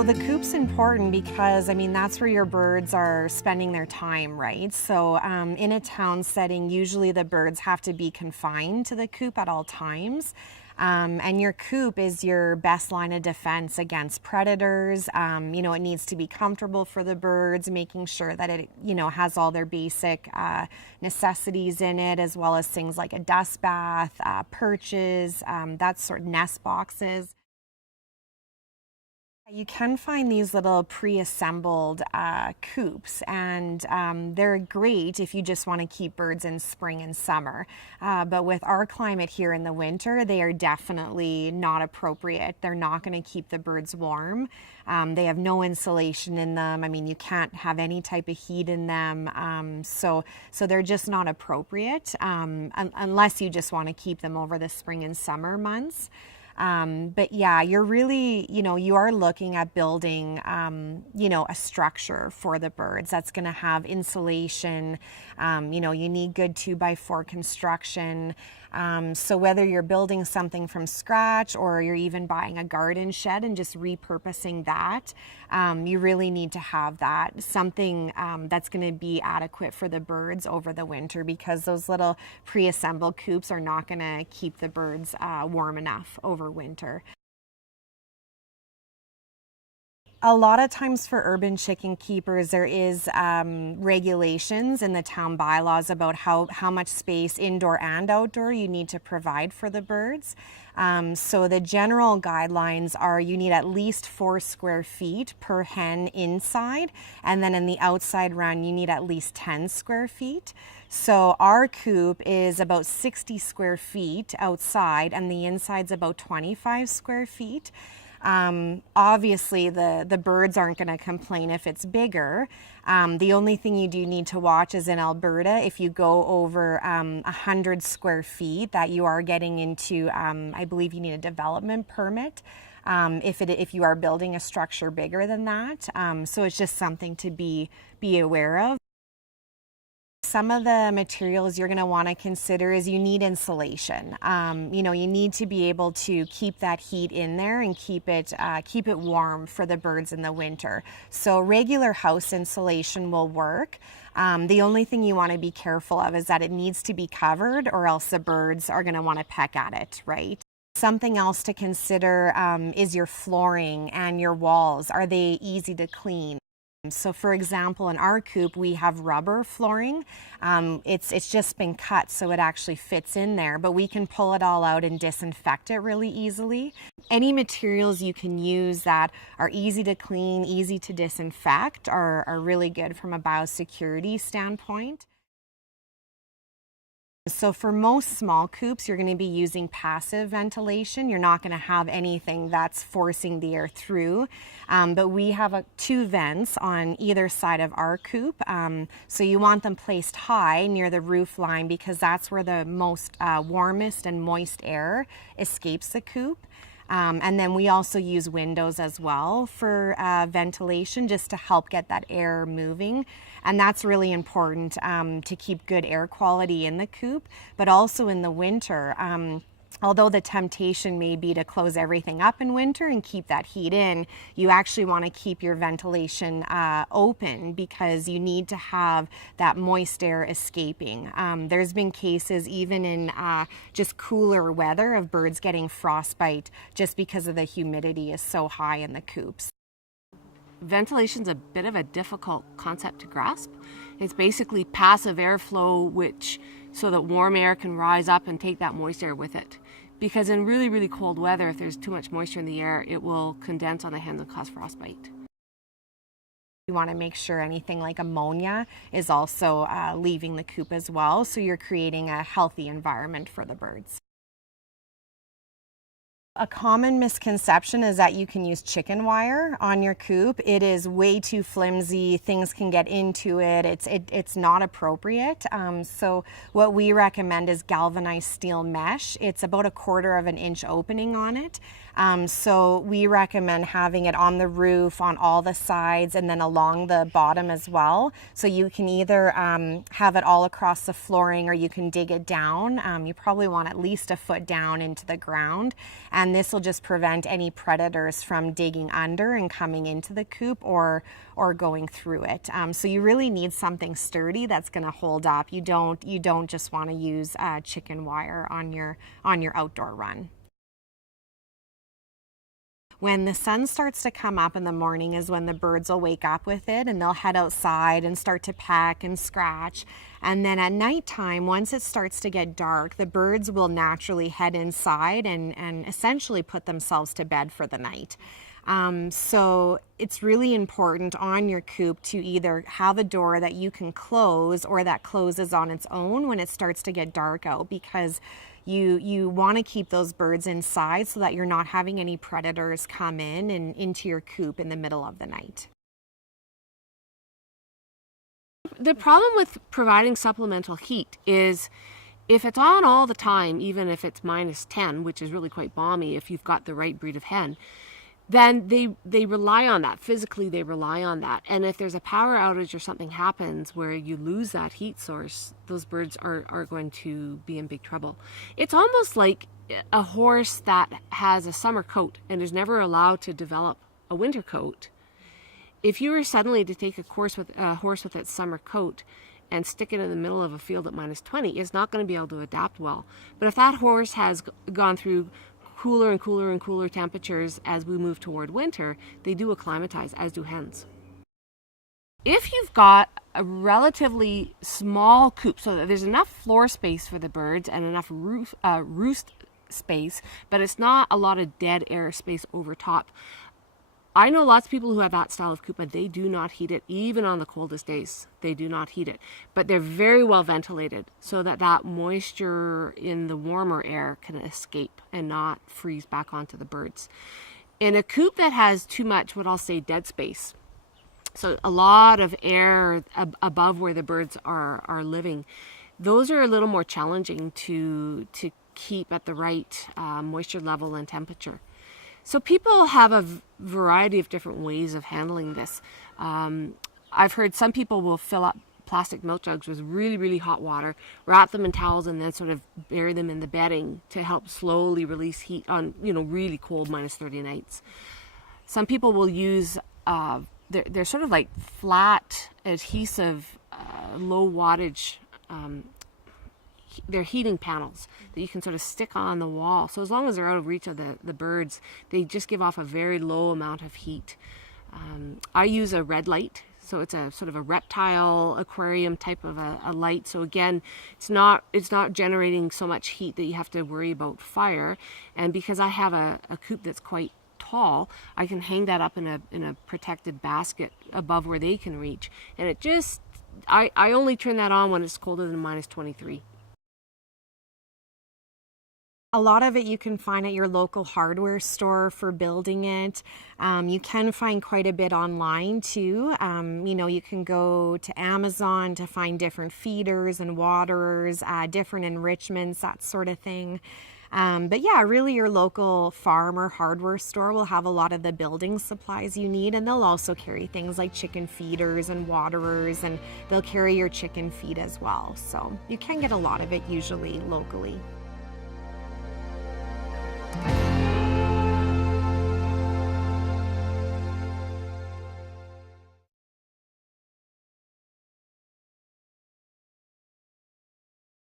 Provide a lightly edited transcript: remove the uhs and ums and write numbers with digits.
Well, the coop's important because, I mean, that's where your birds are spending their time, right? So in a town setting, usually the birds have to be confined to the coop at all times. And your coop is your best line of defense against predators. You know, it needs to be comfortable for the birds, making sure that it, you know, has all their basic necessities in it, as well as things like a dust bath, perches, that sort of nest boxes. You can find these little pre-assembled coops, and they're great if you just want to keep birds in spring and summer. But with our climate here in the winter, they are definitely not appropriate. They're not going to keep the birds warm. They have no insulation in them. I mean, you can't have any type of heat in them. So they're just not appropriate unless you just want to keep them over the spring and summer months. But yeah, you're really, you know, you are looking at building, you know, a structure for the birds that's going to have insulation. You know, you need good 2x4 construction. So whether you're building something from scratch or you're even buying a garden shed and just repurposing that, you really need to have that, something that's going to be adequate for the birds over the winter, because those little pre-assembled coops are not going to keep the birds warm enough over winter. A lot of times for urban chicken keepers, there is regulations in the town bylaws about how much space, indoor and outdoor, you need to provide for the birds. So the general guidelines are you need at least 4 square feet per hen inside, and then in the outside run you need at least 10 square feet. So our coop is about 60 square feet outside, and the inside's about 25 square feet. Obviously the birds aren't going to complain if it's bigger. The only thing you do need to watch is in Alberta, if you go over 100 square feet, that you are getting into, I believe you need a development permit if you are building a structure bigger than that. So it's just something to be aware of. Some of the materials you're going to want to consider is you need insulation. You know, you need to be able to keep that heat in there and keep it warm for the birds in the winter. So regular house insulation will work. The only thing you want to be careful of is that it needs to be covered, or else the birds are going to want to peck at it, right? Something else to consider is your flooring and your walls. Are they easy to clean? So for example, in our coop, we have rubber flooring. It's just been cut so it actually fits in there, but we can pull it all out and disinfect it really easily. Any materials you can use that are easy to clean, easy to disinfect are really good from a biosecurity standpoint. So for most small coops, you're going to be using passive ventilation. You're not going to have anything that's forcing the air through. But we have 2 vents on either side of our coop. So you want them placed high near the roof line, because that's where the most warmest and moist air escapes the coop. And then we also use windows as well for ventilation, just to help get that air moving. And that's really important to keep good air quality in the coop, but also in the winter. Although the temptation may be to close everything up in winter and keep that heat in, you actually want to keep your ventilation open, because you need to have that moist air escaping. There's been cases even in just cooler weather of birds getting frostbite just because of the humidity is so high in the coops. Ventilation's a bit of a difficult concept to grasp. It's basically passive airflow, so that warm air can rise up and take that moist air with it. Because in really, really cold weather, if there's too much moisture in the air, it will condense on the hens and cause frostbite. You want to make sure anything like ammonia is also leaving the coop as well, so you're creating a healthy environment for the birds. A common misconception is that you can use chicken wire on your coop. It is way too flimsy. Things can get into it. It's not appropriate. So what we recommend is galvanized steel mesh. It's about 1/4 inch opening on it. So we recommend having it on the roof, on all the sides, and then along the bottom as well. So you can either have it all across the flooring, or you can dig it down. You probably want at least 1 foot down into the ground. And and this will just prevent any predators from digging under and coming into the coop or going through it. So you really need something sturdy that's going to hold up. You don't just want to use chicken wire on your outdoor run. When the sun starts to come up in the morning is when the birds will wake up with it, and they'll head outside and start to peck and scratch. And then at nighttime, once it starts to get dark, the birds will naturally head inside and essentially put themselves to bed for the night. So it's really important on your coop to either have a door that you can close or that closes on its own when it starts to get dark out, because you want to keep those birds inside so that you're not having any predators come in and into your coop in the middle of the night. The problem with providing supplemental heat is if it's on all the time, even if it's -10, which is really quite balmy if you've got the right breed of hen, then they rely on that. Physically, they rely on that. And if there's a power outage or something happens where you lose that heat source, those birds are going to be in big trouble. It's almost like a horse that has a summer coat and is never allowed to develop a winter coat. If you were suddenly to take a horse with its summer coat and stick it in the middle of a field at -20, it's not going to be able to adapt well. But if that horse has gone through cooler and cooler and cooler temperatures as we move toward winter, they do acclimatize, as do hens. If you've got a relatively small coop so that there's enough floor space for the birds and enough roost space, but it's not a lot of dead air space over top, I know lots of people who have that style of coop, and they do not heat it, even on the coldest days. They do not heat it, but they're very well ventilated so that that moisture in the warmer air can escape and not freeze back onto the birds. In a coop that has too much, what I'll say, dead space, so a lot of air above where the birds are living, those are a little more challenging to keep at the right moisture level and temperature. So people have a variety of different ways of handling this. I've heard some people will fill up plastic milk jugs with really, really hot water, wrap them in towels, and then sort of bury them in the bedding to help slowly release heat on, really cold -30 nights. Some people will use, they're sort of like flat, adhesive, low wattage, they're heating panels that you can sort of stick on the wall. So as long as they're out of reach of the birds, they just give off a very low amount of heat. I use a red light. So it's a sort of a reptile aquarium type of a light. So again, it's not generating so much heat that you have to worry about fire. And because I have a coop that's quite tall, I can hang that up in a protected basket above where they can reach. And it just, I only turn that on when it's colder than -23. A lot of it you can find at your local hardware store for building it. You can find quite a bit online too. You can go to Amazon to find different feeders and waterers, different enrichments, that sort of thing. But yeah, really your local farm or hardware store will have a lot of the building supplies you need, and they'll also carry things like chicken feeders and waterers, and they'll carry your chicken feed as well. So you can get a lot of it usually locally.